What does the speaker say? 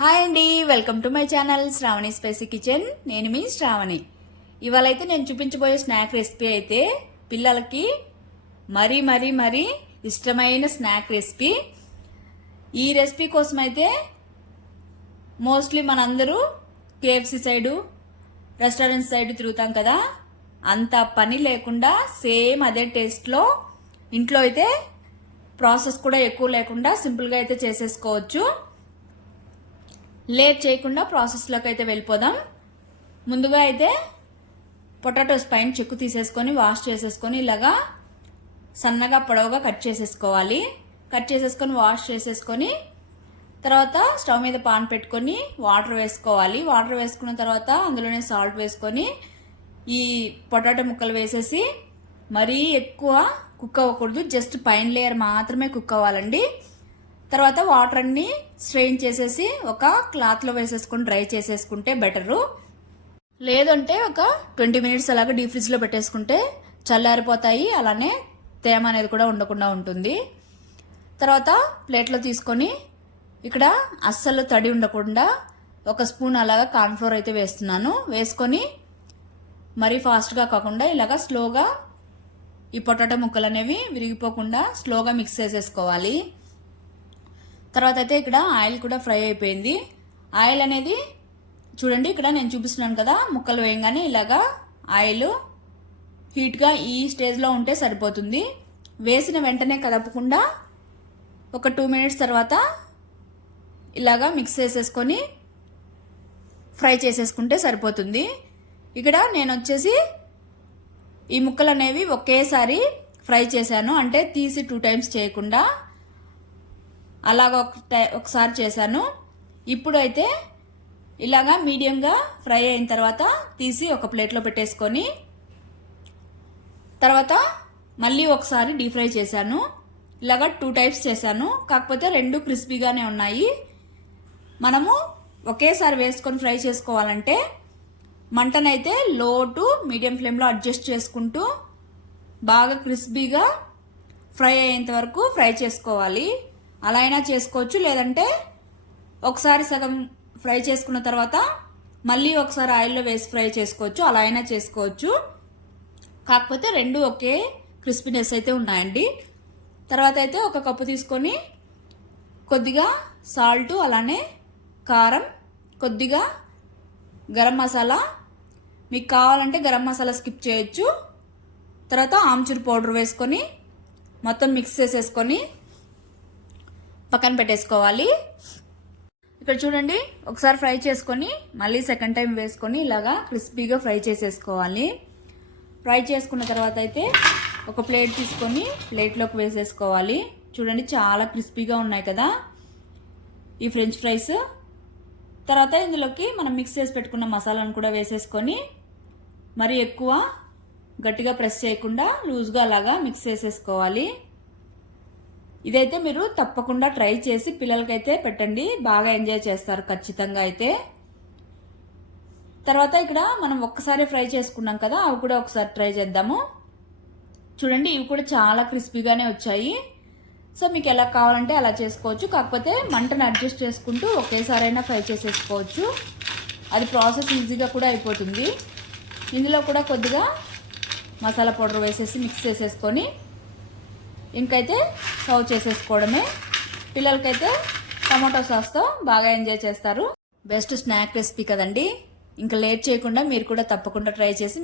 Hi అండి welcome to my channel Shravani spicy kitchen. నేను మీ శ్రావణి. ఇవాళ అయితే నేను చూపించబోయే స్నాక్ రెసిపీ అయితే పిల్లలకి మరీ మరీ మరీ ఇష్టమైన స్నాక్ రెసిపీ. ఈ రెసిపీ కోసం అయితే మోస్ట్లీ మనందరూ కేఎఫ్సి సైడు రెస్టారెంట్ సైడ్ తిరుగుతాం కదా. అంత పని లేకుండా సేమ్ అదే టేస్ట్లో ఇంట్లో అయితే ప్రాసెస్ కూడా ఎక్కువ లేకుండా సింపుల్గా అయితే చేసేసుకోవచ్చు. లేట్ చేయకుండా ప్రాసెస్లోకి అయితే వెళ్ళిపోదాం. ముందుగా అయితే పొటాటోస్ పైన చెక్కు తీసేసుకొని వాష్ చేసేసుకొని ఇలాగా సన్నగా పొడవుగా కట్ చేసేసుకోవాలి. కట్ చేసేసుకొని వాష్ చేసేసుకొని తర్వాత స్టవ్ మీద పాన్ పెట్టుకొని వాటర్ వేసుకోవాలి. వాటర్ వేసుకున్న తర్వాత అందులోనే సాల్ట్ వేసుకొని ఈ పొటాటో ముక్కలు వేసేసి మరీ ఎక్కువ కుక్ అవ్వకూడదు. జస్ట్ పైన లేయర్ మాత్రమే కుక్ అవ్వాలండి. తర్వాత వాటర్ అన్ని స్ట్రెయిన్ చేసేసి ఒక క్లాత్లో వేసేసుకొని డ్రై చేసేసుకుంటే బెటరు లేదంటే ఒక ట్వంటీ మినిట్స్ అలాగా డీప్ ఫ్రిడ్జ్లో పెట్టేసుకుంటే చల్లారిపోతాయి. అలానే తేమ అనేది కూడా ఉండకుండా ఉంటుంది. తర్వాత ప్లేట్లో తీసుకొని ఇక్కడ అస్సలు తడి ఉండకుండా ఒక స్పూన్ అలాగా కార్న్ఫ్లోర్ అయితే వేస్తున్నాను. వేసుకొని మరీ ఫాస్ట్గా కాకుండా ఇలాగా స్లోగా ఈ పొటాటో ముక్కలు అనేవి విరిగిపోకుండా స్లోగా మిక్స్ చేసేసుకోవాలి. తర్వాత అయితే ఇక్కడ ఆయిల్ కూడా ఫ్రై అయిపోయింది. ఆయిల్ అనేది చూడండి ఇక్కడ నేను చూపిస్తున్నాను కదా ముక్కలు వేయంగానే ఇలాగా ఆయిల్ హీట్గా ఈ స్టేజ్లో ఉంటే సరిపోతుంది. వేసిన వెంటనే కదపకుండా ఒక టూ మినిట్స్ తర్వాత ఇలాగా మిక్స్ చేసేసుకొని ఫ్రై చేసేసుకుంటే సరిపోతుంది. ఇక్కడ నేను వచ్చేసి ఈ ముక్కలు అనేవి ఒకేసారి ఫ్రై చేశాను. అంటే తీసి టూ టైమ్స్ చేయకుండా అలాగ ఒక టై- ఒకసారి చేశాను. ఇప్పుడైతే ఇలాగా మీడియంగా ఫ్రై అయిన తర్వాత తీసి ఒక ప్లేట్లో పెట్టేసుకొని తర్వాత మళ్ళీ ఒకసారి డీప్ ఫ్రై చేశాను. ఇలాగా టూ టైప్స్ చేశాను. కాకపోతే రెండు క్రిస్పీగానే ఉన్నాయి. మనము ఒకేసారి వేసుకొని ఫ్రై చేసుకోవాలంటే మంటనైతే లో టు మీడియం ఫ్లేమ్లో అడ్జస్ట్ చేసుకుంటూ బాగా క్రిస్పీగా ఫ్రై అయ్యేంత వరకు ఫ్రై చేసుకోవాలి. అలా అయినా చేసుకోవచ్చు. లేదంటే ఒకసారి సగం ఫ్రై చేసుకున్న తర్వాత మళ్ళీ ఒకసారి ఆయిల్లో వేసి ఫ్రై చేసుకోవచ్చు. అలా అయినా చేసుకోవచ్చు. కాకపోతే రెండు ఒకే క్రిస్పీనెస్ అయితే ఉన్నాయండి. తర్వాత అయితే ఒక కప్పు తీసుకొని కొద్దిగా సాల్ట్ అలానే కారం కొద్దిగా గరం మసాలా. మీకు కావాలంటే గరం మసాలా స్కిప్ చేయొచ్చు. తర్వాత ఆమ్చూర్ పౌడర్ వేసుకొని మొత్తం మిక్స్ చేసేసుకొని పక్కన పెట్టేసుకోవాలి. ఇక్కడ చూడండి ఒకసారి ఫ్రై చేసుకొని మళ్ళీ సెకండ్ టైం వేసుకొని ఇలాగా క్రిస్పీగా ఫ్రై చేసేసుకోవాలి. ఫ్రై చేసుకున్న తర్వాత అయితే ఒక ప్లేట్ తీసుకొని ప్లేట్లోకి వేసేసుకోవాలి. చూడండి చాలా క్రిస్పీగా ఉన్నాయి కదా ఈ ఫ్రెంచ్ ఫ్రైస్. తర్వాత ఇందులోకి మనం మిక్స్ చేసి పెట్టుకున్న మసాలాను కూడా వేసేసుకొని మరి ఎక్కువ గట్టిగా ప్రెస్ చేయకుండా లూజ్గా అలాగా మిక్స్ చేసేసుకోవాలి. ఇదైతే మీరు తప్పకుండా ట్రై చేసి పిల్లలకైతే పెట్టండి. బాగా ఎంజాయ్ చేస్తారు ఖచ్చితంగా అయితే. తర్వాత ఇక్కడ మనం ఒక్కసారి ఫ్రై చేసుకున్నాం కదా అవి కూడా ఒకసారి ట్రై చేద్దాము. చూడండి ఇవి కూడా చాలా క్రిస్పీగానే వచ్చాయి. సో మీకు ఎలా కావాలంటే అలా చేసుకోవచ్చు. కాకపోతే మంటను అడ్జస్ట్ చేసుకుంటూ ఒకేసారైనా ఫ్రై చేసేసుకోవచ్చు. అది ప్రాసెస్ ఈజీగా కూడా అయిపోతుంది. ఇందులో కూడా కొద్దిగా మసాలా పౌడర్ వేసేసి మిక్స్ చేసేసుకొని ఇంకైతే సర్వ్ చేసేసుకోవడమే. పిల్లలకైతే టమాటో సాస్తో బాగా ఎంజాయ్ చేస్తారు. బెస్ట్ స్నాక్ రెసిపీ కదండి. ఇంకా లేట్ చేయకుండా మీరు కూడా తప్పకుండా ట్రై చేసి